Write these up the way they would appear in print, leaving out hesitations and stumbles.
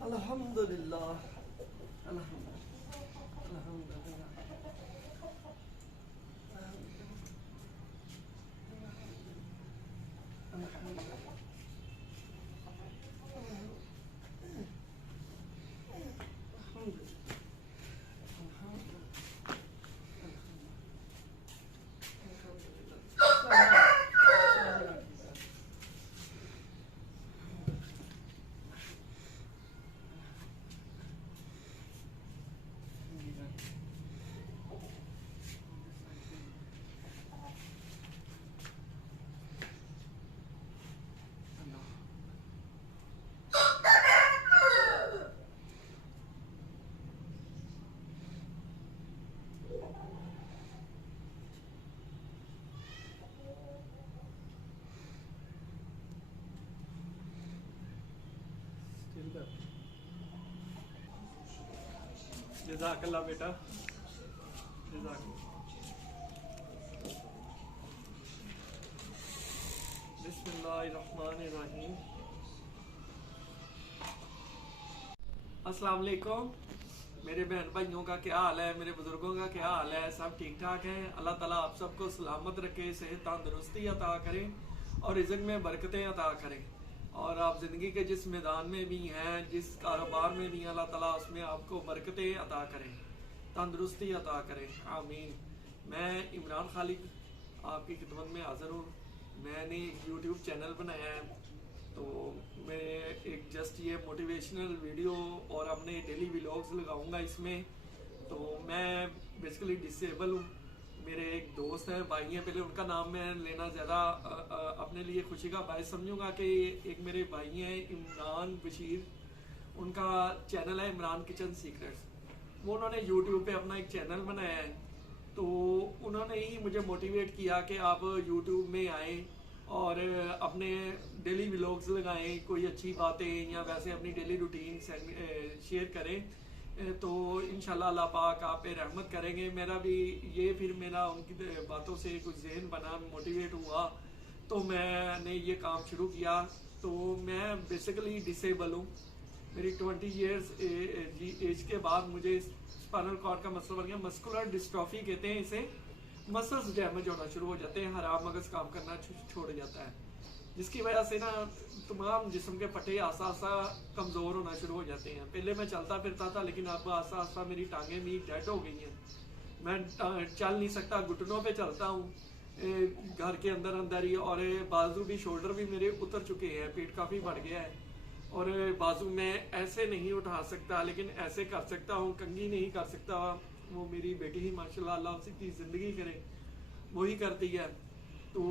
अल्हम्दुलिल्लाह जज़ाकल्लाह बेटा, बिस्मिल्लाहिर्रहमानिर्रहीम। अस्सलाम वालेकुम मेरे बहन भाइयों का क्या हाल है, मेरे बुजुर्गों का क्या हाल है, सब ठीक ठाक हैं। अल्लाह ताला आप सबको सलामत रखे, सेहत तंदुरुस्ती अता करें और रिज़्क़ में बरकतें अता करें। और आप ज़िंदगी के जिस मैदान में भी हैं, जिस कारोबार में भी हैं, अल्लाह ताला उसमें आपको बरकतें अता करें, तंदुरुस्ती अता करें, आमीन। मैं इमरान खालिद आपकी खिदमत में हाज़िर हूँ। मैंने एक यूट्यूब चैनल बनाया है, तो मैं एक जस्ट ये मोटिवेशनल वीडियो और अपने डेली व्लॉग्स लगाऊंगा इसमें। तो मैं बेसिकली डिसेबल हूँ। मेरे एक दोस्त हैं, भाई हैं, पहले उनका नाम मैं लेना ज़्यादा अपने लिए खुशी का बायस समझूंगा कि एक मेरे भाई हैं इमरान बशीर, उनका चैनल है इमरान किचन सीक्रेट्स। वो उन्होंने यूट्यूब पे अपना एक चैनल बनाया है, तो उन्होंने ही मुझे मोटिवेट किया कि आप यूट्यूब में आएँ और अपने डेली व्लॉग्स लगाएं, कोई अच्छी बातें या वैसे अपनी डेली रूटीन शेयर करें, तो इंशाल्लाह अल्लाह पाक आप पे रहमत करेंगे। मेरा भी ये फिर मेरा उनकी बातों से कुछ जहन बना, मोटिवेट हुआ, तो मैंने ये काम शुरू किया। तो मैं बेसिकली डिसेबल हूँ। मेरी 20 ईयर्स एज के बाद मुझे स्पाइनल कॉर्ड का मसल बन गया, मस्कुलर डिस्ट्रॉफी कहते हैं इसे। मसल्स डैमेज होना शुरू हो जाते हैं, हराम मगज काम करना छोड़ जाता है, जिसकी वजह से ना तमाम जिस्म के पट्टे आसा आसा कमज़ोर होना शुरू हो जाते हैं। पहले मैं चलता फिरता था, लेकिन अब आसा आसा मेरी टांगें भी डेड हो गई हैं। मैं चल नहीं सकता, घुटनों पे चलता हूँ घर के अंदर अंदर ही, और बाजू भी, शोल्डर भी मेरे उतर चुके हैं, पेट काफ़ी बढ़ गया है, और बाजू में ऐसे नहीं उठा सकता, लेकिन ऐसे कर सकता हूँ, कंघी नहीं कर सकता। वो मेरी बेटी ही माशाल्लाह, अल्लाह उसकी ज़िंदगी करे, वही करती है। तो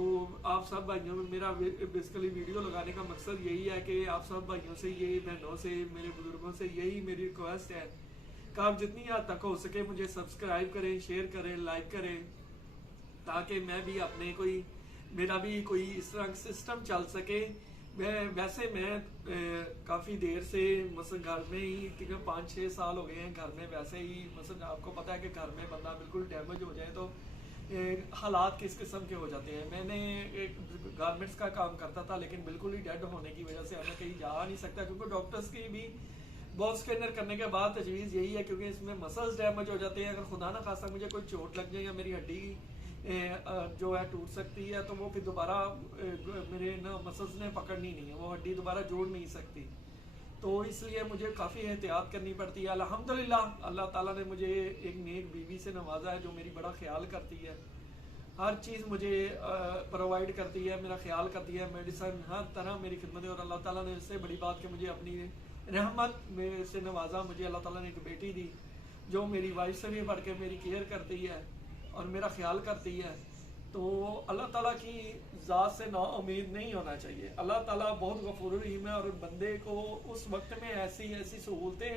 आप सब भाइयों में मेरा बेसिकली वीडियो लगाने का मकसद यही है कि आप सब भाइयों से, ये बहनों से, मेरे बुजुर्गों से यही मेरी रिक्वेस्ट है कि आप जितनी हद तक हो सके मुझे सब्सक्राइब करें, शेयर करें, लाइक करें, ताकि मैं भी अपने मेरा भी कोई इस तरह सिस्टम चल सके। मैं काफ़ी देर से मसल घर में ही 5-6 साल हो गए हैं घर में, वैसे ही मसल आपको पता है कि घर में बंदा बिल्कुल डैमेज हो जाए तो हालात किस किस्म के हो जाते हैं। मैंने एक गारमेंट्स का काम करता था, लेकिन बिल्कुल ही डेड होने की वजह से हमें कहीं जा नहीं सकता, क्योंकि डॉक्टर्स की भी बहुत स्कैनर करने के बाद तजवीज़ यही है, क्योंकि इसमें मसल्स डैमेज हो जाते हैं। अगर खुदा ना खासा मुझे कोई चोट लग जाए या मेरी हड्डी जो है टूट सकती है, तो वो फिर दोबारा मेरे ना मसल्स ने पकड़नी नहीं है, वो हड्डी दोबारा जोड़ नहीं सकती। तो इसलिए मुझे काफ़ी एहतियात करनी पड़ती है। अल्हम्दुलिल्लाह अल्लाह ताला ने मुझे एक नेक बीवी से नवाजा है, जो मेरी बड़ा ख्याल करती है, हर चीज़ मुझे प्रोवाइड करती है, मेरा ख्याल करती है, मेडिसिन हर तरह मेरी खिदमत है। और अल्लाह ताला ने इससे बड़ी बात कि मुझे अपनी रहमत में से नवाजा। मुझे अल्लाह ताला ने एक बेटी दी जो मेरी वाइफ से भी बढ़ के मेरी केयर करती है और मेरा ख्याल करती है। तो अल्लाह ताला की ज़ात से ना उम्मीद नहीं होना चाहिए। अल्लाह ताला बहुत गफूर रहीम है, और बंदे को उस वक्त में ऐसी ऐसी सहूलतें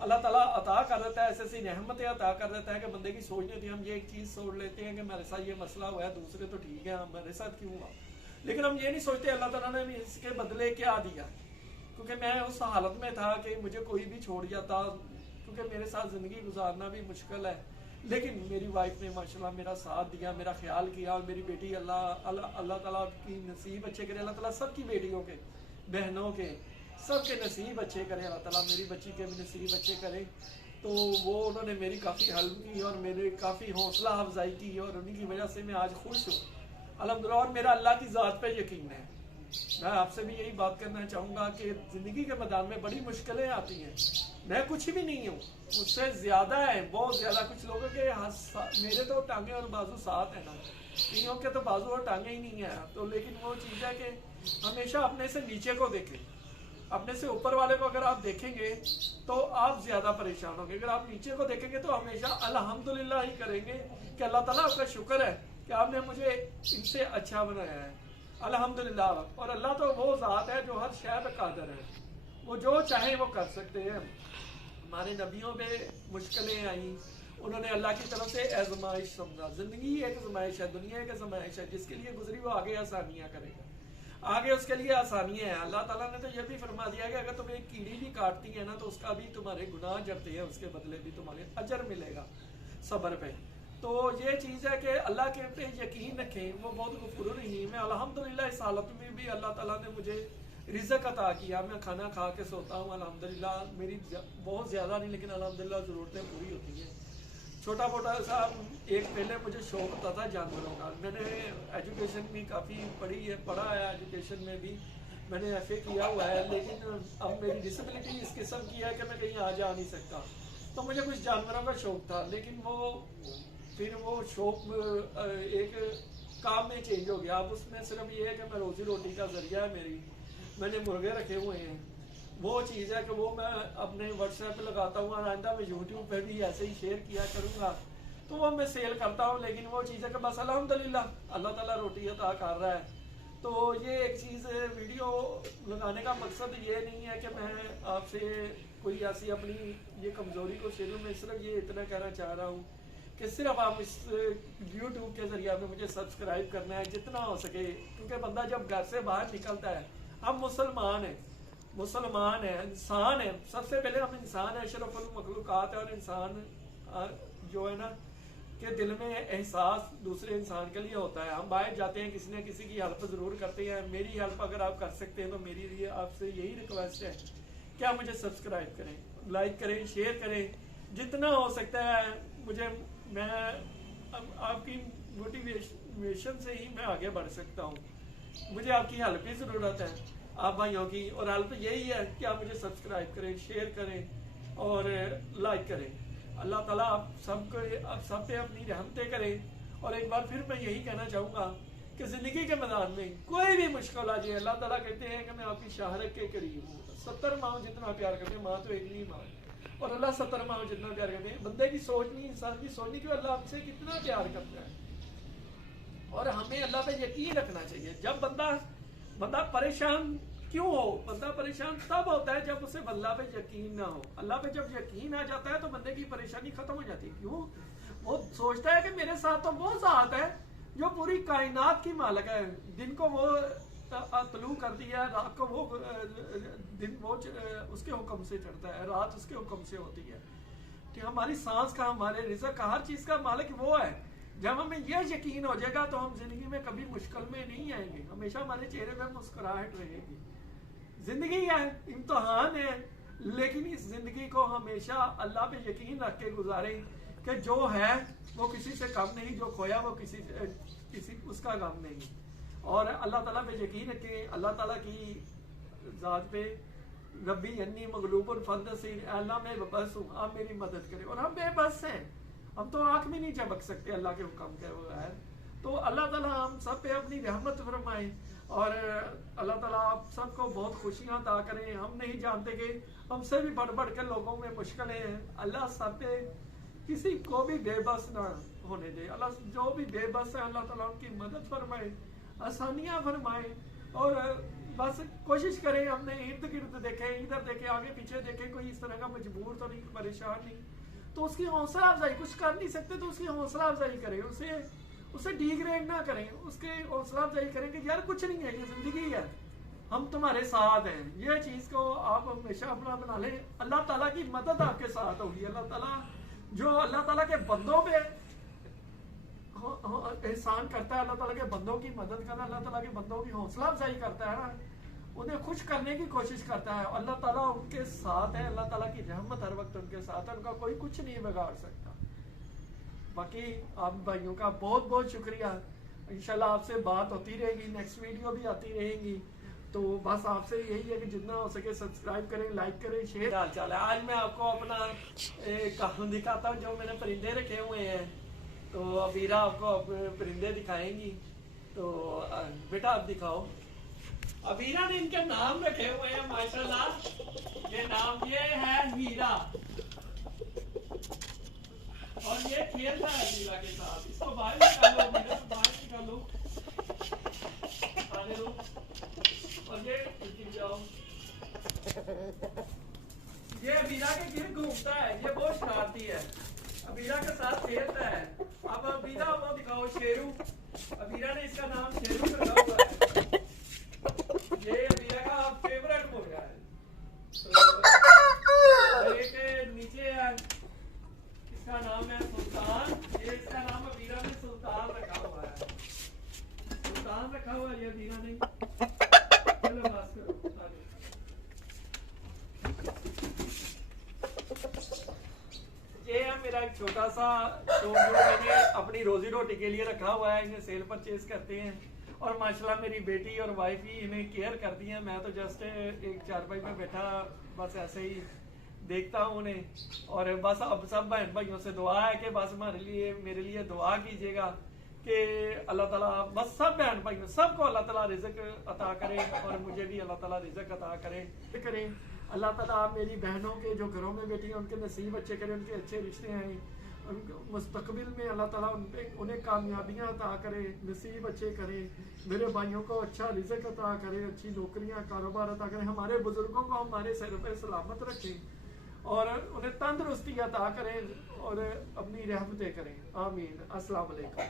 अल्लाह ताला अता कर देता है, ऐसे ऐसी रहमतें अता कर देता है कि बंदे की सोच नहीं होती। हम ये एक चीज़ सोच लेते हैं कि मेरे साथ ये मसला हुआ है, दूसरे तो ठीक है, मेरे साथ क्यों हुआ, लेकिन हम ये नहीं सोचते अल्लाह ताला ने इसके बदले क्या दिया। क्योंकि मैं उस हालत में था कि मुझे कोई भी छोड़ जाता, क्योंकि मेरे साथ ज़िंदगी गुजारना भी मुश्किल है, लेकिन मेरी वाइफ ने माशाल्लाह मेरा साथ दिया, मेरा ख्याल किया। और मेरी बेटी अल्लाह ताला की नसीब अच्छे करे, अल्लाह ताला सबकी बेटियों के, बहनों के, सबके नसीब अच्छे करे, अल्लाह ताला मेरी बच्ची के भी नसीब अच्छे करे। तो वो उन्होंने मेरी काफ़ी हेल्प की और मेरे काफ़ी हौसला अफजाई की, और उन्हीं की वजह से मैं आज खुश हूँ अल्हम्दुलिल्लाह। और मेरा अल्लाह की ज़ात पे यकीन है। मैं आपसे भी यही बात करना चाहूँगा कि ज़िंदगी के मैदान में बड़ी मुश्किलें आती हैं। मैं कुछ भी नहीं हूँ, मुझसे ज़्यादा है, बहुत ज़्यादा। कुछ लोगों के मेरे तो टांगे और बाजू साथ है ना, कईयों के तो बाजू और टांगे ही नहीं है। तो लेकिन वो चीज़ है कि हमेशा अपने से नीचे को देखें, अपने से ऊपर वाले को अगर आप देखेंगे तो आप ज़्यादा परेशान होंगे। अगर आप नीचे को देखेंगे तो हमेशा अल्हम्दुलिल्लाह ही करेंगे कि अल्लाह ताला आपका शुक्र है कि आपने मुझे इनसे अच्छा बनाया है, अल्हम्दुलिल्लाह। और अल्लाह तो वो ज़ात है जो हर शय पे कादिर है, वो जो चाहे वो कर सकते हैं। हमारे नबियों पे मुश्किलें आई, उन्होंने अल्लाह की तरफ से आजमाइश समझा। ज़िंदगी एक आजमाइश है, दुनिया एक आजमाइश है, जिसके लिए गुजरी वो आगे आसानियाँ करेगा, आगे उसके लिए आसानियाँ हैं। अल्लाह ताला ने तो यह भी फरमा दिया कि अगर तुम्हें एक कीड़ी भी काटती है ना तो उसका भी तुम्हारे गुनाह जड़ते हैं, उसके बदले भी तुम्हारे अजर मिलेगा सब्र पे। तो ये चीज़ है कि अल्लाह के पे यकीन रखें, वो बहुत गफूर रहीम है। अल्हम्दुलिल्लाह इस हालत में भी अल्लाह ताला ने मुझे रिज़्क़ अता किया। मैं खाना खा के सोता हूँ अल्हम्दुलिल्लाह। मेरी बहुत ज़्यादा नहीं, लेकिन अल्हम्दुलिल्लाह ज़रूरतें पूरी होती हैं। छोटा मोटा सा एक पहले मुझे शौक होता था जानवरों का। मैंने एजुकेशन भी काफ़ी पढ़ा है, एजुकेशन में भी मैंने FA किया हुआ है, लेकिन अब मेरी डिसेबिलिटी इस किस्म की है कि मैं कहीं आ जा नहीं सकता। तो मुझे कुछ जानवरों का शौक था, लेकिन फिर वो शौक एक काम में चेंज हो गया। अब उसमें सिर्फ ये है कि मैं रोजी रोटी का जरिया है मेरी, मैंने मुर्गे रखे हुए हैं। वो चीज़ है कि वो मैं अपने व्हाट्सएप पे लगाता हूँ, और आइंदा मैं यूट्यूब पे भी ऐसे ही शेयर किया करूँगा, तो वो मैं सेल करता हूँ। लेकिन वो चीज़ है कि बस अल्हम्दुलिल्लाह अल्लाह ताला रोटी अता कर रहा है। तो ये एक चीज़, वीडियो लगाने का मकसद ये नहीं है कि मैं आपसे कोई ऐसी अपनी ये कमज़ोरी को शेयर, मैं सिर्फ ये इतना कहना चाह रहा हूँ कि सिर्फ आप इस यूट्यूब के ज़रिए में मुझे सब्सक्राइब करना है जितना हो सके। क्योंकि बंदा जब घर से बाहर निकलता है, हम मुसलमान हैं, इंसान है, सबसे पहले हम इंसान है, अशरफुल मखलूकात है। और इंसान जो है ना कि दिल में एहसास दूसरे इंसान के लिए होता है। हम बाहर जाते हैं, किसी न किसी की हेल्प ज़रूर करते हैं। मेरी हेल्प अगर आप कर सकते हैं तो मेरी लिए आपसे यही रिक्वेस्ट है कि आप मुझे सब्सक्राइब करें, लाइक करें, शेयर करें, जितना हो सकता है मुझे। मैं आपकी मोटिवेशन से ही मैं आगे बढ़ सकता हूँ। मुझे आपकी हेल्प की ज़रूरत है, आप भाइयों की, और हेल्प यही है कि आप मुझे सब्सक्राइब करें, शेयर करें और लाइक करें। अल्लाह ताला आप सब पे अपनी रहमतें करें। और एक बार फिर मैं यही कहना चाहूँगा कि ज़िंदगी के मैदान में कोई भी मुश्किल आ जाए, अल्लाह ताला कहते हैं कि मैं आपकी शाहरत के करीब हूँ। 70 माँ जितना प्यार करते हैं, माँ तो एक नहीं माँ, और अल्लाह 70 माँ जितना प्यार करते हैं। बंदे की सोच नहीं, इंसान की सोच नहीं कि अल्लाह हमसे कितना प्यार करता है। और हमें अल्लाह पे यकीन रखना चाहिए। जब बंदा परेशान क्यों हो, बंदा परेशान तब होता है जब उसे अल्लाह पे यकीन ना हो। अल्लाह पे जब यकीन आ जाता है तो बंदे की परेशानी खत्म हो जाती है। क्यों? वो सोचता है कि मेरे साथ तो वो ज़ात है जो पूरी कायनात की मालिक है। दिन को वो तलू करती है, रात को वो दिन वो उसके हुक्म से चढ़ता है, रात उसके हुक्म से होती है। कि हमारी सांस का, हमारे रिज़्क़ का, हर चीज़ का मालिक वो है। जब हमें यह यकीन हो जाएगा तो हम जिंदगी में कभी मुश्किल में नहीं आएंगे, हमेशा हमारे चेहरे पर मुस्कुराहट रहेगी। जिंदगी है, इम्तिहान है, लेकिन इस जिंदगी को हमेशा अल्लाह पे यकीन रख के गुजारें कि जो है वो किसी से कम नहीं, जो खोया वो किसी उसका गम नहीं। और अल्लाह ताला पे यकीन रखें, अल्लाह ताला की ज़ात पे। रब्बी अन्नी मगलूबुन फंतसिर, अल्लाह मैं बेबस हूँ, आप मेरी मदद करें। और हम बेबस हैं, हम तो आँख में नहीं झपक सकते अल्लाह के हुक्म के बगैर। तो अल्लाह ताला हम सब पे अपनी रहमत फरमाए, और अल्लाह ताला आप सबको बहुत खुशियाँ अता करें। हम नहीं जानते कि हमसे भी बढ़ बढ़ के लोगों में मुश्किलें हैं। अल्लाह सब पे किसी को भी बेबस ना होने दे। अल्लाह जो भी बेबस है, अल्लाह ताला उनकी मदद फरमाए, आसानियाँ फरमाए। और बस कोशिश करें, हमने इर्द गिर्द देखें, इधर देखें, आगे पीछे देखें, कोई इस तरह का मजबूर तो नहीं, परेशान नहीं, तो उसकी हौसला अफजाई, कुछ कर नहीं सकते तो उसकी हौसला अफजाई करें, उसे डिग्रेड ना करें, उसके हौसला अफजाई करें कि यार कुछ नहीं है, ये जिंदगी है, हम तुम्हारे साथ हैं। ये चीज को आप हमेशा अपना बना लें। अल्लाह ताला की मदद आपके साथ होगी। अल्लाह ताला के बंदों पे एहसान करता है, अल्लाह ताला के बंदों की मदद करना, अल्लाह ताला के बंदों की हौसला अफजाई करता है ना, उन्हें खुश करने की कोशिश करता है। अल्लाह ताला उनके साथ है, अल्लाह ताला की रहमत हर वक्त उनके साथ है, उनका कोई कुछ नहीं बिगाड़ सकता। बाकी आप भाइयों का बहुत बहुत शुक्रिया। इंशाल्लाह आपसे बात होती रहेगी, नेक्स्ट वीडियो भी आती रहेंगी। तो बस आपसे यही है कि जितना हो सके सब्सक्राइब करें, लाइक करें, शेयर। हाल चाल है, आज मैं आपको अपना कानून दिखाता हूँ जो मैंने परिंदे रखे हुए हैं। तो अबीरा आपको परिंदे दिखाएंगी। तो बेटा आप दिखाओ। अबीरा ने इनके नाम रखे हुए हैं माशाल्लाह। ये नाम ये है हीरा, और ये खेलता है अबीरा के साथ। इसको बाहर निकालो, अबीरा को बाहर निकालो, आने दो, और ये जाओ। ये अबीरा के गिर घूमता है, ये बहुत शरारती है, अबीरा के साथ खेलता है। अब अबीरा वो दिखाओ, शेरू। अबीरा ने इसका नाम शेरू रखा हुआ है। ये अबीरा का फेवरेट हो गया है। तो एक नीचे है, इसका नाम है सुल्तान। ये इसका नाम अबीरा ने सुल्तान रखा हुआ है, सुल्तान रखा हुआ है ये अबीरा ने। चलो बस करो, ये है मेरा एक छोटा सा शॉप जो मैंने अपनी रोजी रोटी के लिए रखा हुआ है। इन्हें सेल परचेज करते हैं, और माशाल्लाह मेरी बेटी और वाइफ ही इन्हें केयर करती हैं। मैं तो जस्ट एक चारपाई में बैठा बस ऐसे ही देखता हूँ उन्हें। और बस अब सब बहन भाइयों से दुआ है कि बस मेरे लिए दुआ कीजिएगा कि अल्लाह ताला बस सब बहन भाइयों सबको अल्लाह ताला रिज़्क अता करे, और मुझे भी अल्लाह ताला रिज़्क अता करे। अल्लाह ताला मेरी बहनों के जो घरों में बैठी हैं उनके नसीब अच्छे करे, उनके अच्छे रिश्ते हैं, उनको मुस्तकबिल में अल्लाह ताला उन्हें कामयाबियाँ अता करे, नसीब अच्छे करे। मेरे भाइयों को अच्छा रिज़्क अता करे, अच्छी नौकरियाँ कारोबार अता करे। हमारे बुजुर्गों को हमारे सर पे सलामत रखें, और उन्हें तंदुरुस्ती अता करें, और अपनी रहमतें करें। आमीन। अस्सलाम वालेकुम।